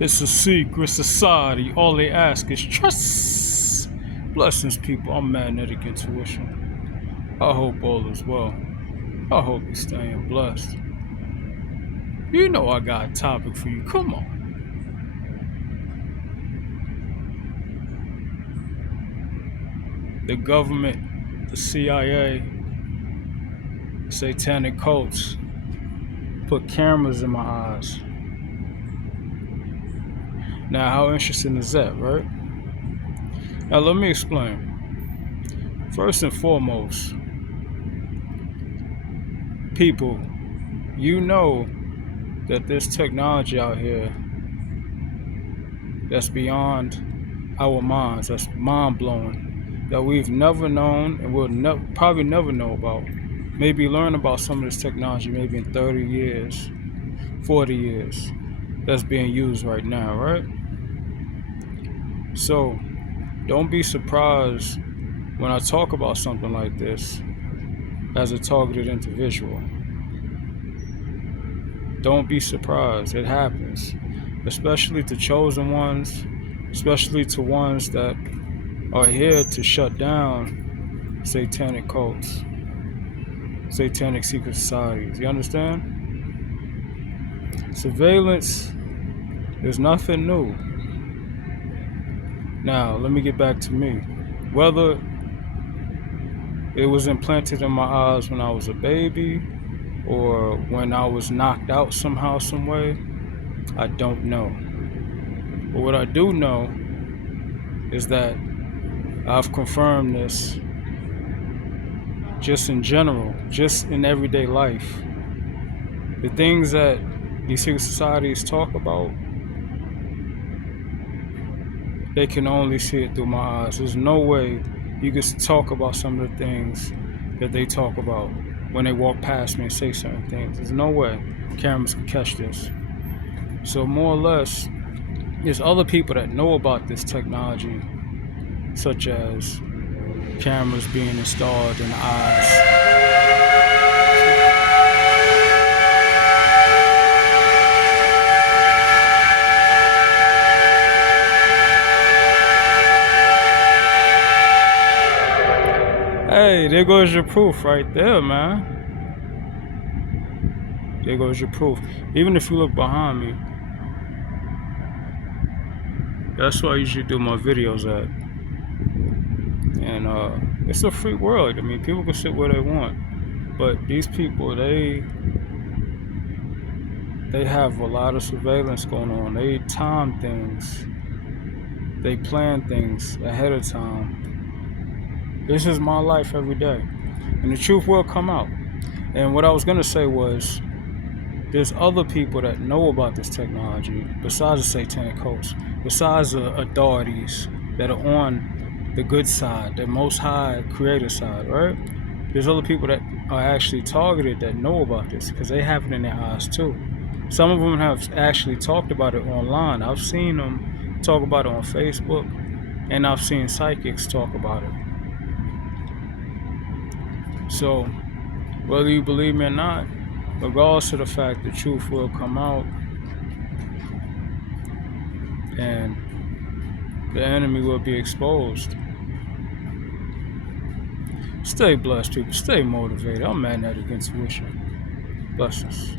It's a secret society. All they ask is trust. Blessings, people. I'm Magnetic Intuition. I hope all is well. I hope you're staying blessed. You know I got a topic for you. Come on. The government, the CIA, satanic cults put cameras in my eyes. Now, how interesting is that, right? Now, let me explain. First and foremost, people, you know that there's technology out here that's beyond our minds, that's mind-blowing, that we've never known and will probably never know about. Maybe learn about some of this technology maybe in 30 years, 40 years, that's being used right now, right? So, don't be surprised when I talk about something like this as a targeted individual. Don't be surprised. It happens, especially to chosen ones, especially to ones that are here to shut down satanic cults, satanic secret societies. You understand? Surveillance is nothing new. Now, let me get back to me. Whether it was implanted in my eyes when I was a baby or when I was knocked out somehow, some way, I don't know. But what I do know is that I've confirmed this just in general, just in everyday life. The things that these secret societies talk about, they can only see it through my eyes. There's no way you can talk about some of the things that they talk about when they walk past me and say certain things. There's no way cameras can catch this. So more or less, there's other people that know about this technology, such as cameras being installed in the eyes. Hey, there goes your proof right there, man. There goes your proof. Even if you look behind me, that's where I usually do my videos at. And it's a free world. I mean, people can sit where they want. But these people, they have a lot of surveillance going on. They time things. They plan things ahead of time. This is my life every day. And the truth will come out. And what I was going to say was, there's other people that know about this technology besides the satanic cults, besides the authorities that are on the good side, the most high creator side, right? There's other people that are actually targeted that know about this because they have it in their eyes too. Some of them have actually talked about it online. I've seen them talk about it on Facebook, and I've seen psychics talk about it. So, whether you believe me or not, regardless of the fact, the truth will come out, and the enemy will be exposed. Stay blessed, people. Stay motivated. I'm Magnetic Intuition. Blessings.